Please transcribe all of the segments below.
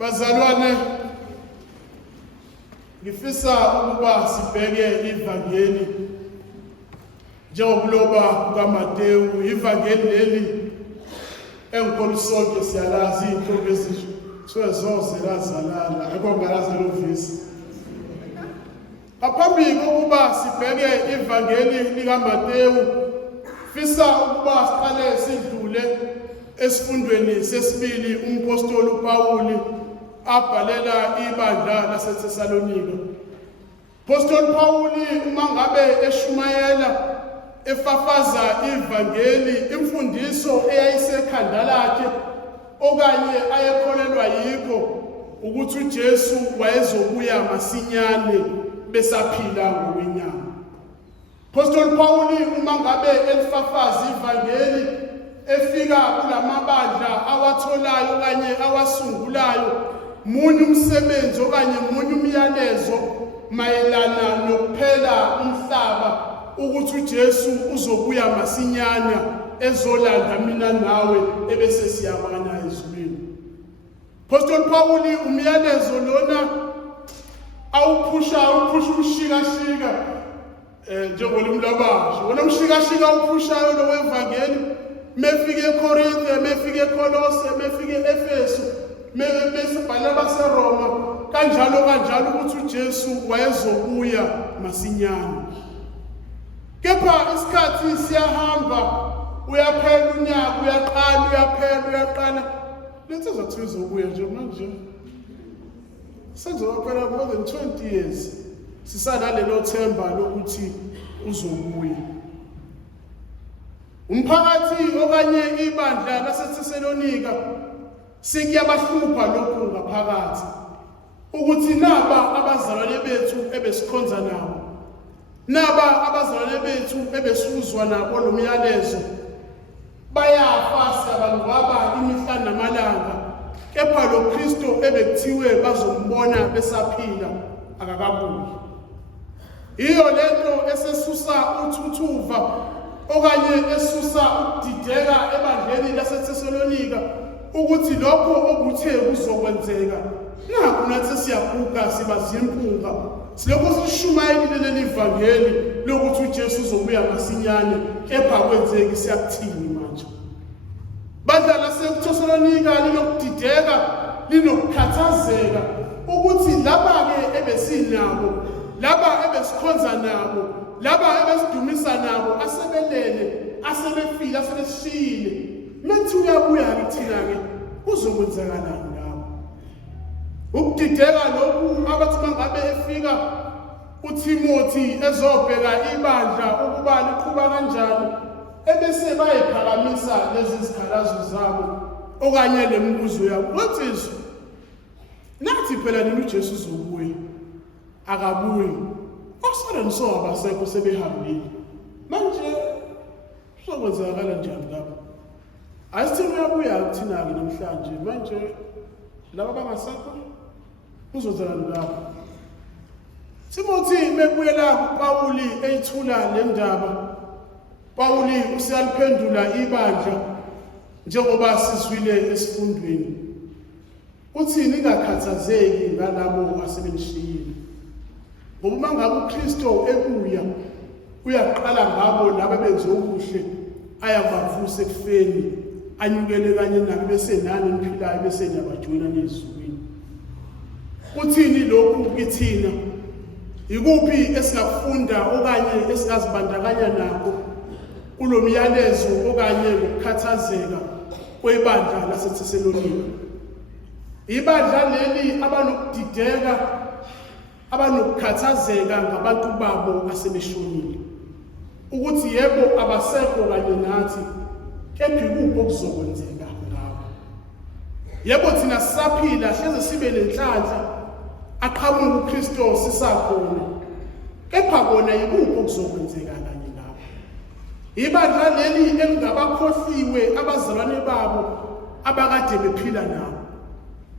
Bazalwane, ngifisa ukuba sibheke ivangeli njengokuloba kukaMateyu. Ivangeli leli engikholwa sonke siyalazi inhlobo ezithiwe zoze lazalala akwangalazi lovisi. Ngaphambi kokuba sibheke ivangeli likaMateyu, fisa ukuba siqale sidlule esifundweni sesibili umpostoli uPawuli abhalela ibandla laseThesalonika. Apostoli Pawuli uma ngabe eshumayela efafaza ivangeli, imfundiso eyayisekhanda lakhe okanye ayekholelwa yikho ukuthi uJesu wayezobuya masinyane besaphila ngokwenyama. Apostoli Pawuli uma ngabe elifafaza ivangeli efika kulamabandla awatholayo okanye awasungulayo, munye umsebenzi okanye munye umyalezo mayelana nokuphela umhlaba ukuthi uJesu uzobuya masinyana ezolanda mina nawe ebese siyabana ezulwini. Apostoli Pawuli umyalezo lona awuphusha umshikashika njengolimi lwabasho. Wona umshikashika awuphushayo lo wevangeli mefike eKorinte, mefike eKolose, mefike eEfeso, mesibhala baseRoma, kanjalo ukuthi uJesu wayezobuya masinyane. Kepha isikhathi siyahamba, uyaphela unyaka, uyaqala. Lentsizwa kuthiwa izobuya nje manje. Senzophela more than 20 years. Sisanalelo themba lokuthi uzobuya. Umphakathi okanye ibandla laseThesalonika sikuyabahlupha lokhu ngaphakathi ukuthi naba abazalwane bethu ebesikhonza nabo, naba abazalwane bethu ebesuzwa nabo lo myalezo bayafa, siyabangcwaba imihla namalanga, kepha lo Kristo ebekuthiwe bazombona besaphila akakabuyi. Iyo lento esesusa uthuthuva okanye esusa ukudideka ebandleni laseThesalonika ukuthi lokho okuthe kuzokwenzeka nakho nathi siyaguga siba zimpunga silokho sishumayelile leli ivangeli lokuthi uJesu uzobuya masinyane, kepha kwenzeki siyakuthini manje. Bandla laseThesalonika linokudideka, linokukhathazeka ukuthi laba ke ebesinabo, laba ebesikhonza nabo, laba ebesidumisa nabo asebelele, asebefile, asebeshiyile, methi uyabuya kithina ke uzokwenzakalani ngabo. Ukudideka lokhu abathi mangabe efika uTimothy ezobheka ibandla ukuba liqhubeka kanjani, ebese bayiphakamisa lezi zikhalazo zabo okanye lemibuzo yabo. Wathi nathi phela nini uJesu uzobuya, akabuyi. Osana niso abasekho sebehambile. Manje uzokwenzakala njani lapho? Asithi uyabuya kuthina ke namhlanje, manje laba bangasekho uzozalana lapho. Timothy mebuyela kuPawuli eyithula le ndaba, Pawuli usiyaliphendula ibandla njengoba sizwile esifundweni. Uthi ningakhathazeki ngalabo asebenishiyile. Ngoba mangabe uKristo ebuya uyaqala ngabo laba benze okuhle, ayabavusa ekufeni, anyukele kanye nabo bese nani emphilayo bese nyabajoyina nezulwini. Uthini lokhu kithina? Ikuphi esingafunda okanye esingazibandakanya nako kulo myalezo okanye ukukhathazeka kwebandla laseThesalonika? Ibandla leli abanokudideka, abanokukhathazeka ngabantu babo asebeshonile, ukuthi yebo abasekho kanye nathi, kepha ikuphi okuzokwenzeka ngabo. Yebo thina sisaphila hleze sibe nenhlanhla, aqhamuka uKristo sisakhona, kepha kona ikuphi okuzokwenzeka kanye nabo. Ibandla leli elingabakhohliwe abazalwane babo abakade bephila nabo.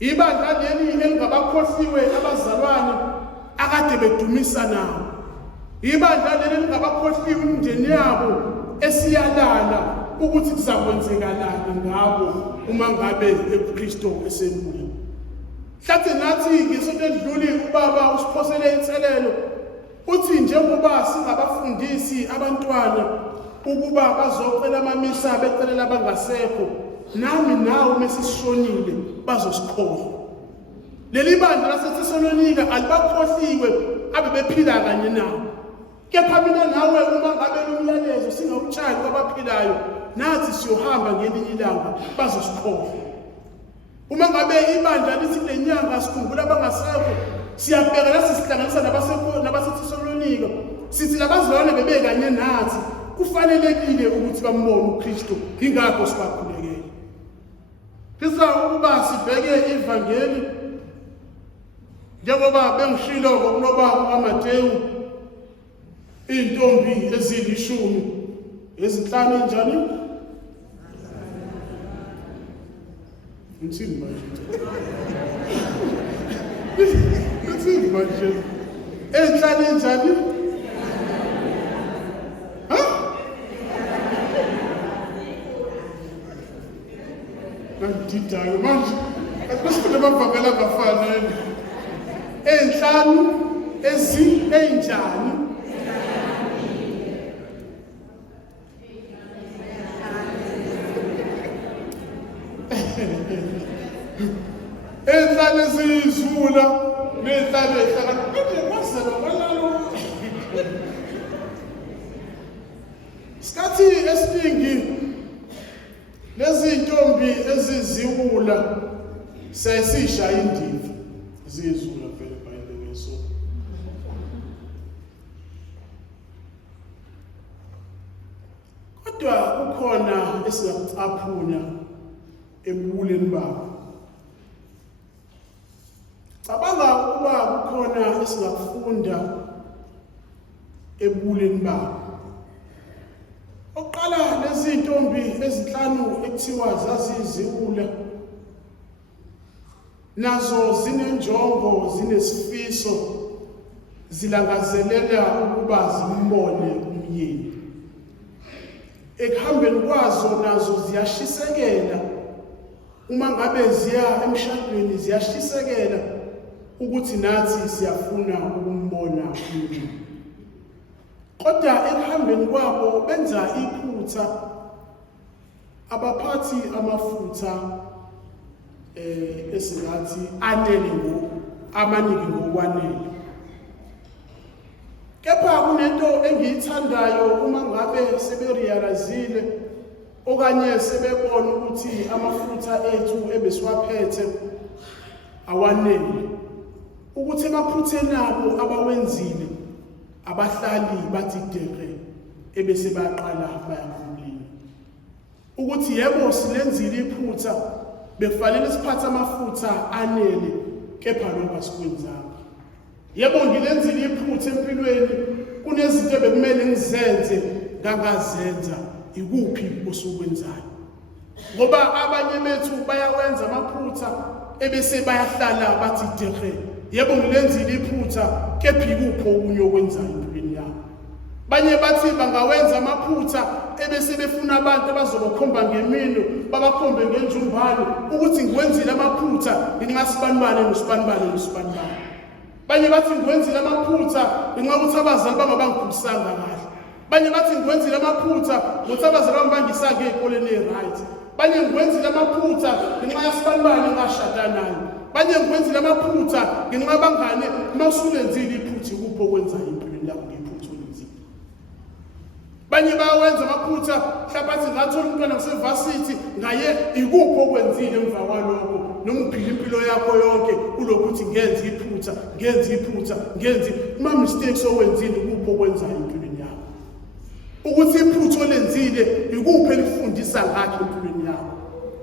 Ibandla leli elingabakhohliwe abazalwane akade bedumisa nabo. Ibandla leli elingabakhohliwe imindeni yabo esiyalala ukuthi kuzakwenzekalani ngabo uma ngabe uKristu esebuya. Mhlathi nathi ngesonto edlule ubaba usiphosele inselelo uthi njengoba singabafundisi abantwana ukuba bazocela amamisa becelela abangasekho, nami nawe mesishonile bazosikhohlwa. Leli bandla laseThesalonika alibakhohliwe abe bephila kanye nawo. Kepha mina nawe uma ngabe umyalezo singawutshayi kwabaphilayo, nathi siyohamba ngelinye ilanga bazosikhohlwa. Uma ngabe ibandla lithi lenyanga sikhumbula abangasekho, siyabheka lasihlanganisa nabaseThesalonika, sithi labazalwane bebekanye nathi, kufanelekile ukuthi bambone uKristu, ingakho sibakhulekele. Ngifisa ukuba sibheke ivangeli njengoba bengishilo ngokuloba kukaMateyu, intombi ezilishumi ezinhlanu njani? Ngithini manje? Ngithini manje? Ezinhlanu njani? Ngididayo manje. Akusifuna bavakela ngafanele. Ezinhlanu ezinjani? Ezinhlanu eziyizula nezinhlanu ezihlala. Kodwa kwasela kwalalo. Isikhathi esiningi lezi ntombi eziziwula sesishaya indiva zizula vele by the way. So kodwa kukhona esiyacaphuna ebuleni babo. Cabanga ukuba kukhona esingakufunda ebuleni babo. Oqala lezi ntombi ezinhlanu ekuthiwa zaziziwula, nazo zinenjongo, zinesifiso, zilangazelela ukuba zimbone umyeni. Ekuhambeni kwazo nazo ziyashisekela uma ngabe ziya emshadweni, ziyashisekela ukuthi nathi siyafuna ukumbona umyeni. Kodwa ekuhambeni kwabo benza iphutha, abaphathi amafutha esingathi anele amaniki ngokwanele. Kepha kunento engiyithandayo uma ngabe seberealizile okanye sebebona ukuthi amafutha ethu ebesiwaphethe awanele, ukuthi emaphutheni abo abawenzile abahlali bathi dere ebese baqala bayakhumbula ukuthi yebo silenzile iphutha, bekufanele siphathe amafutha anele, kepha lokho asikwenzanga. Yebo ngilenzile iphutha empilweni, kunezinto bekumele ngizenze ngangazenza, ikuphi osukwenzayo? Ngoba abanye bethu bayawenza amaphutha ebese bayahlala bathi dere yebo ngilenzile iphutha, kepha ikuphi okunye okwenzayo empilweni yabo. Banye bathi bangawenza amaphutha ebese befuna abantu abazobakhomba ngemino, babakhombe ngenjumbalo ukuthi ngiwenzile amaphutha ngingasibanibane nosibanibane. Banye bathi ngiwenzile amaphutha ngenxa ukuthi abazali bami bangikhulisanga kahle. Banye bathi ngiwenzile amaphutha ukuthi abazali bami bangisanga ezikoleni eziright. Banye ngiwenzile amaphutha ngenxa yasibanibane ngashada nayo. Banye ngiwenzile amaphutha ngenxa bangane mawusulenzile iphutha ikuphi okwenzayo empilweni yakho ngephutha olenzile. Banye bayawenza amaphutha mhlawumbe ngathola umntwana ngisevasithi ngaye ikuphi okwenzile emva kwalokho, noma uphila impilo yakho yonke ulokhu uthi ngenze iphutha uma mistakes owenzile ikuphi okwenzayo empilweni yakho, ukuthi iphutha olenzile ikuphi elifundisa ngakho empilweni yakho.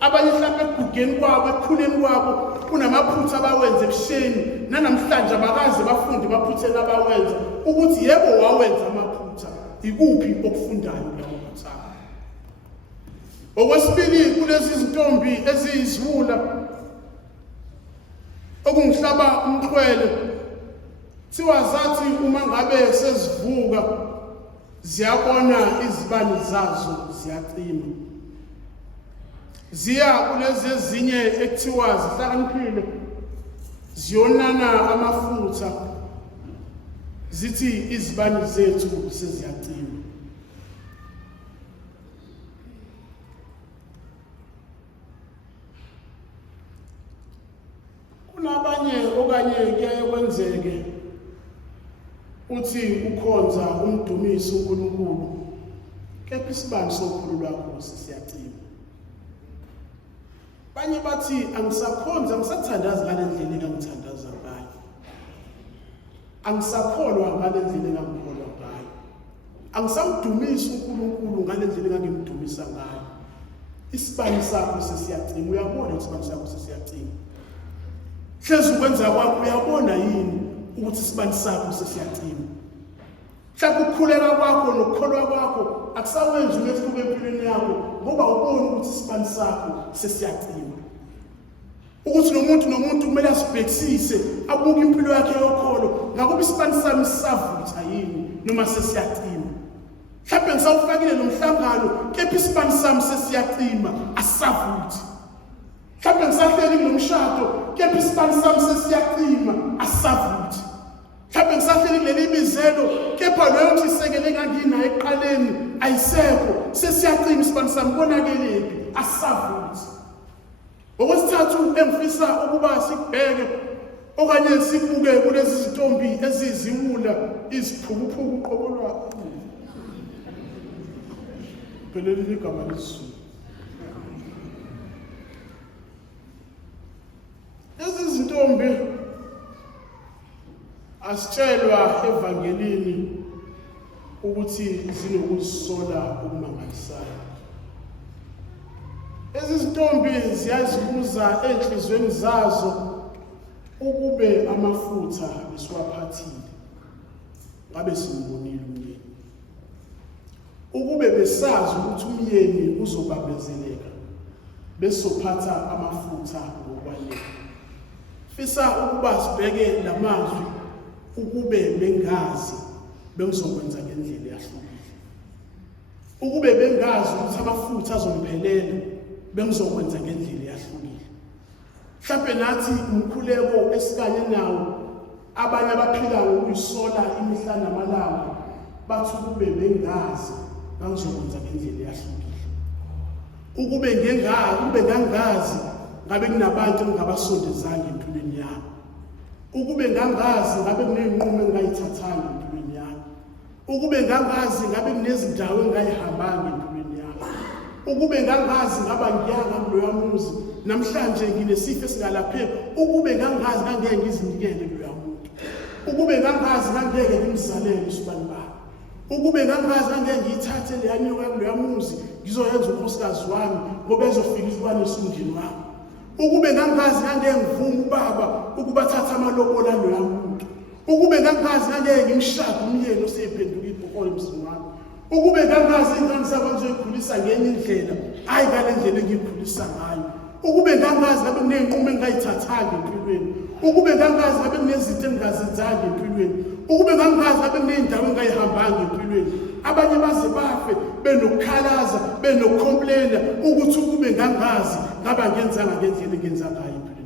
Abanye mhlawumbe ekugugeni kwabo, ekukhuleni kwabo kunamaphutha abawenza ebusheni, nanamhlanje abakaze bafunde emaphutheni abawenza ukuthi yebo wawenza amaphutha, ikuphi okufundayo lapho kuthaka. Okwesibili, kulezi zintombi eziyizula okungihlaba umxhwele, thiwa zathi uma ngabe sezivuka ziyabona izibani zazo ziyacima. Ziya kulezi ezinye ekuthiwa zihlakaniphile, ziyonana amafutha, zithi izibani zethu seziyacima. Kunabanye okanye kuyaye kwenzeke uthi ukhonza umdumiso uNkulunkulu, kepha isibani sokholo lwakho sisiyacima. Banye bathi angisakhonza, angisathandazi ngale ndlela engangithandaza ngayo, angisakholwa ngale ndlela engangikholwa ngayo, angisamdumisi uNkulunkulu ngale ndlela engangimdumisa ngayo. Isibani sakho sesiyacima. Uyabona isibani sakho sesiyacima. Hlezi ukwenza kwakho uyabona yini ukuthi isibani sakho sesiyacima? Mhlawumbe ukukhuleka kwakho nokukholwa kwakho akusawenzi umehluko empilweni yakho ngoba ubona ukuthi isibani sakho sesiyacima. Ukuthi nomuntu kumele asibhekisise, abuke impilo yakhe yokholo, ngakuba isibani sami sisavutha yini noma sesiyacima. Mhlawumbe ngisawufakile lo mhlangano, kepha isibani sami sesiyacima, asisavuthi. Mhlawumbe ngisahleli nomshado, kepha isibani sami sesiyacima, asisavuthi. Mhlawumbe ngisahleli kuleli bizelo, kepha loyo thisekele enganginayo ekuqaleni ayisekho, sesiyacima isibani sami, konakelephi, asisavuthi. Okwesithathu engifisa ukuba sikubheke okanye sibuke kulezi zintombi eziziwula iziphukuphuku uqobolwa. Phelele igama lesizulu. Lezi zintombi asitshelwa evangelini ukuthi zinokuzisola okumangalisayo. Lezi zintombi ziyazibuza enhlizweni zazo ukube amafutha besiwaphathile, ngabe simbonile umyeni. Ukube besazi ukuthi umyeni uzobambezeleka, besophatha amafutha ngokwanele. Fisa ukuba sibheke lamazwi, ukube bengazi bengizokwenza ngendlela yahlukile. Ukube bengazi ukuthi amafutha azomphelela, bengizokwenza ngendlela yahlukile. Mhlawumbe nathi umkhuleko esikanye nawo, abanye abaphila ngokuyisola imihla namalanga, bathi ukube bengazi bangizokwenza ngendlela yahlukile. Ukube ngangazi ngabe kunabantu engingabasondezanga empilweni yami. Ukube ngangazi ngabe kuney'nqumo engingayithathanga empilweni yami. Ukube ngangazi ngabe kunezindawo engingayihambanga empilweni yami. Ukube ngangazi ngaba ngiyanga kuloya muzi, namhlanje nginesifo esingalapheki. Ukube ngangazi ngangeke ngizinikele kuloya muntu. Ukube ngangazi ngangeke ngimzalele isibani bami. Ukube ngangazi ngangeke ngiyithathe leya nyoka kuloya muzi ngizoyenza unkosikazi wami ngoba ezofika isibani esindini wami. Ukube ngangazi ngangeke ngivume ubaba ukubathatha amalobola loya muntu. Ukube ngangazi ngangeke ngimshade umyeni osephenduka ibhokola emzini wami. Ukube ngangazi ingane zabo ngizoyikhulisa ngenye indlela, hayi ngale ndlela engiyikhulisa ngayo. Ukube ngangazi ngabe kuney'nqumo engingayithathanga empilweni. Ukube ngangazi ngabe kunezinto engingazenzanga empilweni. Ukube ngangazi ngabe kuney'ndawo engingayihambanga empilweni. Abanye baze bafe benokukhalaza, benokukhomplela ukuthi ukube ngangazi ngaba ngenzanga ngendlela engenza ngayo empilweni.